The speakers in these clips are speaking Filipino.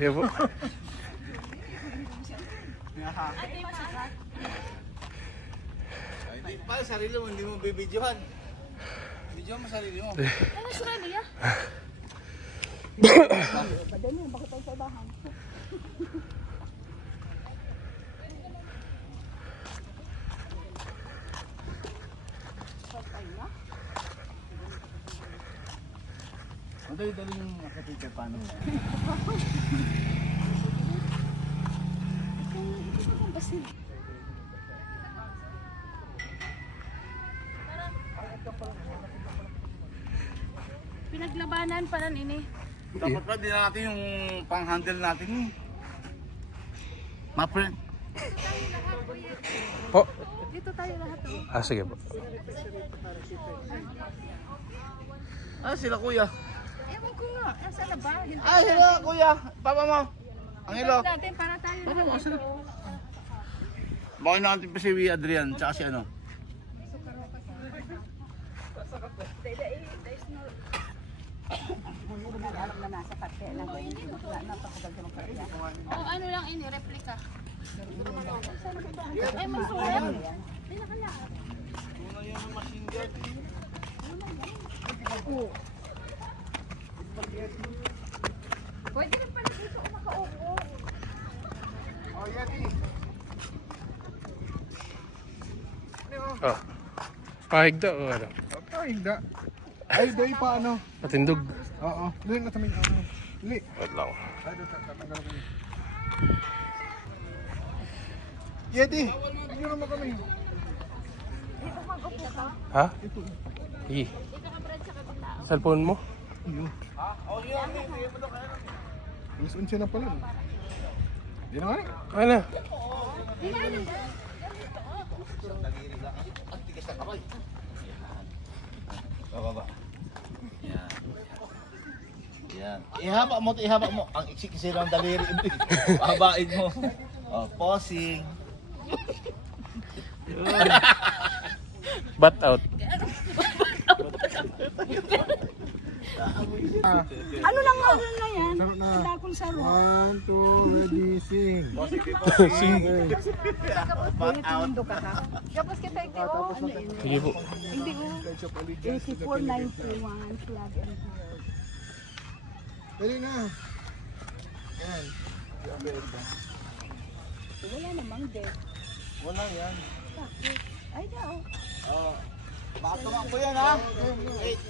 Sige po. Ay, pa, sarili mo, hindi mo bibidyohan. Video mo sarili mo. Ano si Kaya? Ang dali-dali yung nakatike paano. Pinaglabanan pa rin ini. Dapat pa din natin yung pang-handle natin eh. My friend. Po. Dito tayo lahat. Oh. Ah, sige po. Ah, sila kuya. Ewan ko nga. Nasa na ba? Ah, sila kuya. Papa mo. Ang ilo. Natin para tayo lahat. Bakit natin pa si Adrian, tsaka si ano? O ano lang ini, replika. Ay, masulat. Ay, nakalaat. Una yung machine gun. Pwede rin pala dito kung makaupo. Oh, yan eh. Oh. Pahigda o ano? Hindi. Ay, day pa ano? Matindog. Oo. Doon na taming ano. Dili. Wait lang. Ay, doon tatanggal ko. Yeti, hindi naman kami. Ha? Sige. Cellphone mo? Oh, yun. Alas 11 na pala. Hindi na nga rin. Ano? Ang tigas na kamay. Bababa. Yan. Yan. Ihaba mo. Ang iksik-isik ng daliri. Pahabain mo. Oh, posing. Bat out. Ano lang nga na yan? Saro na. Dakong saro. 1, 2, ready, sing. Sing. Back out. Tapos kita ito, ano ini? Sige po. Hindi ko. 8491 flag and Dali na. Yan. wala namang dead. Wala yan. Ay, daw. Oh. Baka tumakbo yan ha. Wait.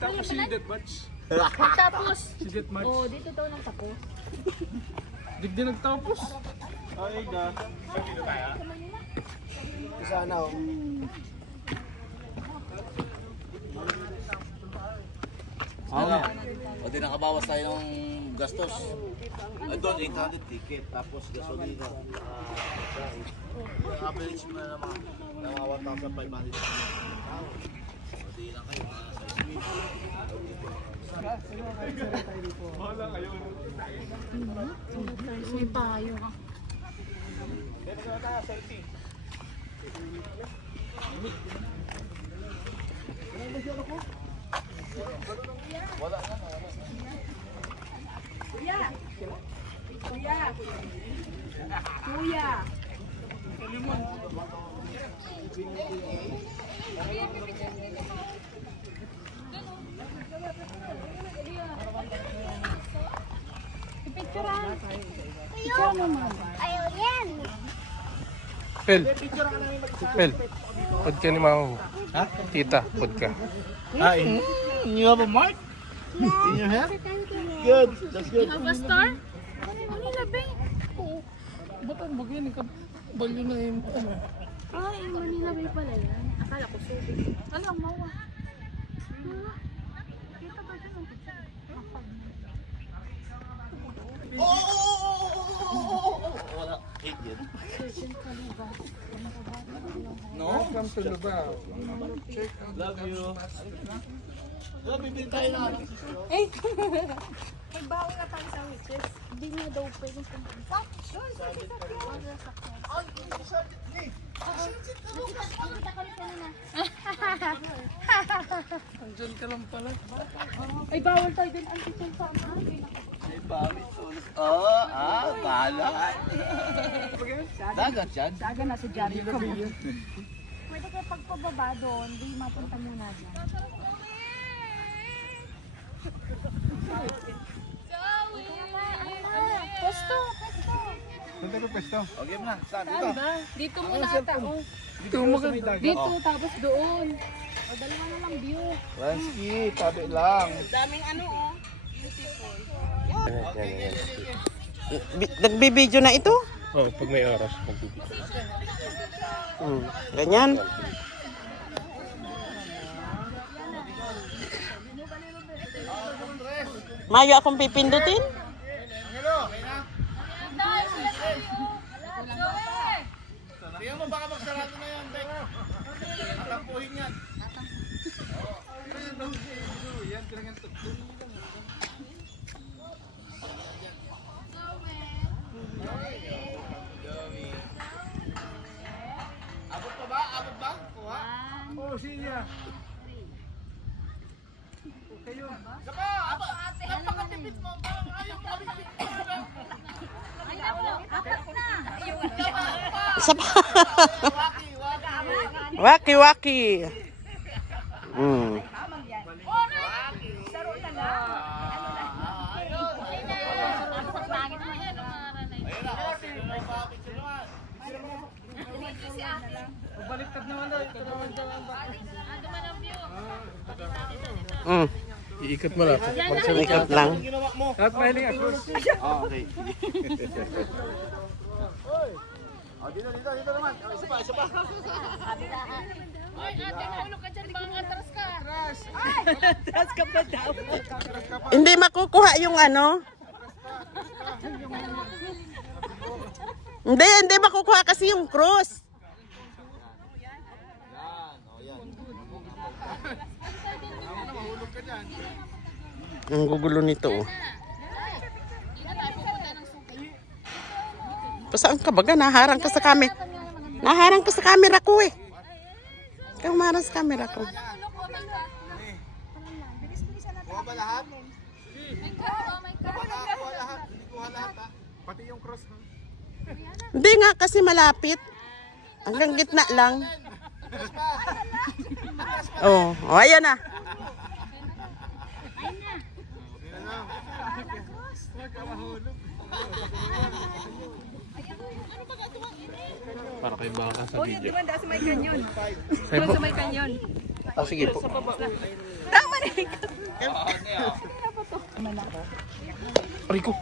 Tapos si dead match. Tapos. Si dead match. Oh, dito daw nang tapos. Digdi nagtapos. Ay, da. Sana oh. Ano? O di nakabawas tayo ng gastos. Ay, doon 800 ticket, tapos gasolina. Average mo na naman ng 1,500. O di lang kayo. May payo ka. Kuya! Kuya! Kuya! Picturean! Picture naman. Ayaw yan! Pel. Pel. Pod ka ni Mama mo. Ha? Tita, pod ka. Ah, you have a mark? In your hair? Good, that's good. You have a star? Ano labi? Ba't ang bagay ni kabalyo na yung ano? Ay, Manila Bay pala yan. Akala ko subi. Ano ang mawa? Kita ba dyan ang picture? Wala. 8 yan. No? Welcome to Lubao. Check out the Love you. Bibili tayo na. Eh! May bawi na tayo sa witches. Hindi nga daw pwedeng pumunta. Doon, sa sasakyan. Ay, Nakita kami kanina. Andyan ka lang pala. Ay, bawal tayo din ang kitchen sa ama. Bahala. Dagat yan. Saga na sa Johnny. Pwede kayo pagpababa doon, di mapunta muna dyan. Pwesto! Saan tayo pwesto? Okay na. Saan? Dito. Dito muna ata. Oh. Dito maganda. Dito, tapos doon. O, dalawa na lang view. Lansky, tabi lang. Nagbibideo na ito? Oh, pag may oras, magbibigay. Ganyan. Mayo akong pipindutin? Tingnan mo baka magsarado na yan, Bek. Tatampuhin yan. Abot pa ba? Abot ba? Kuha? Oh, siya. Isa pa! Abot! Napakatipid mo! Parang ayaw kami. Isa pa. Waki-waki. Iikot mo lang. Ikot lang. At mahiling ako. Okay. Dito naman. Isa pa. Ay, ate, nahulog ka dyan. Baka atras ka. Hindi makukuha yung ano. Hindi makukuha kasi yung cross. Ang gugulo nito. Oh. Pasaan ka baga? Naharang ka sa camera. Naharang ka sa camera ko eh. Ikaw marang sa camera ko. Kuha ba lahat? Kuha lahat. Hindi kuha lahat ha. Pati yung cross. Ha? Hindi nga kasi malapit. Hanggang gitna lang. Oh, ayan na. Para kay baka sa video. Diba, sa may kanyon. Sa'yo po. Sa may kanyon. Oh, sige po. Tama na Rico.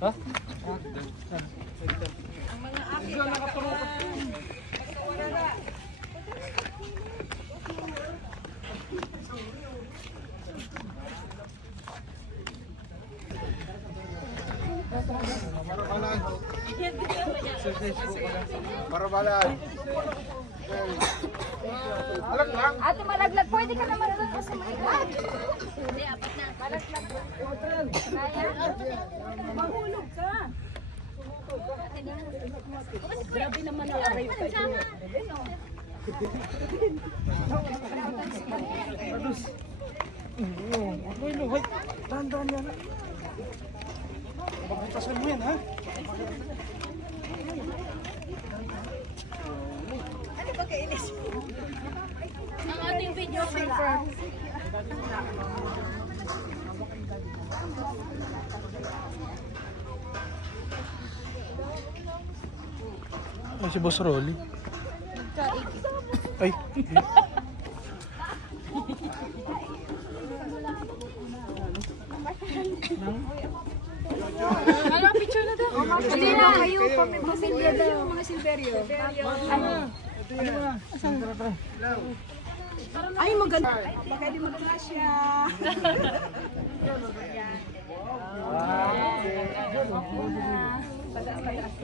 Ha? Para balaan. Alam lang. Ate, malaglag. Pwede ka naman doon sa may kanyon. Hindi, apat na. Malaglag. Kaya? Mahulog ka. Grabe naman ang aray ka. Pagkakasan mo yan, ha? Ang ating videographer. Ay, si Boss Rolly. Ay. Ano, picture na daw. Hindi na, kayo. Pamilya daw. Mga Silverio. Ay, maganda. Baka di mag-flasya.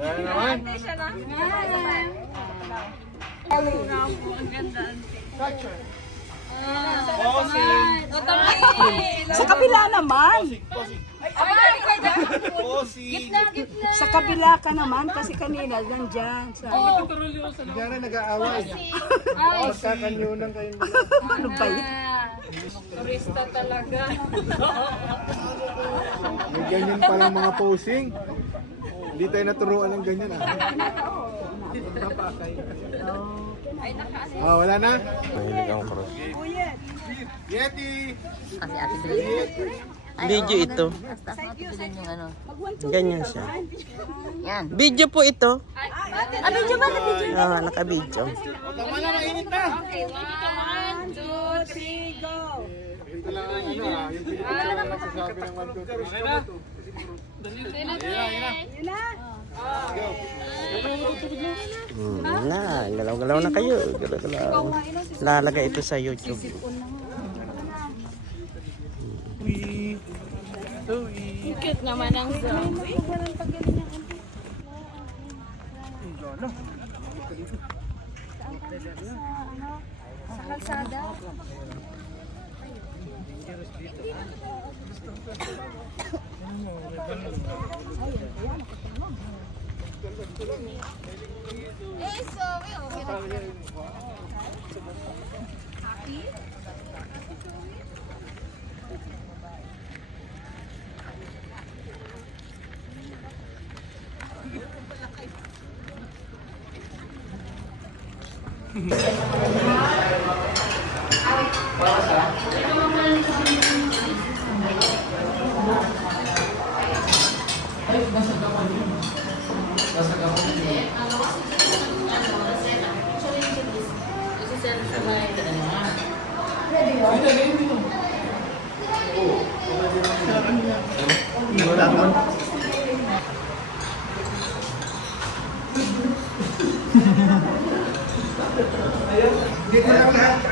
Dahil naman. Ate siya na. Sa kabila naman. Sa kabila ka naman kasi kanina nandyan. Diyan na nag-aaway. Magkakanyunan kayong Ano ba yun? Turista talaga. May ganyan palang mga posing. Hindi tayo naturuan ng ganyan ah. Wala na? Mahilig akong cross. Yeti! Video ito. Ganyan siya. Video po ito. Ano dyan ba? Ah, naka-video. Tama na, mainit na! Okay, 1, 2, 3, go! Ito lang ang ano ah, yung pinipicture na nagsasabi ng 1, 2, 3. Galaw-galaw na kayo. Galaw-galaw. Lalagay ito sa YouTube. Cute naman ang zoom. Sa kalsada. Eh, sorry. Dito lang lahat.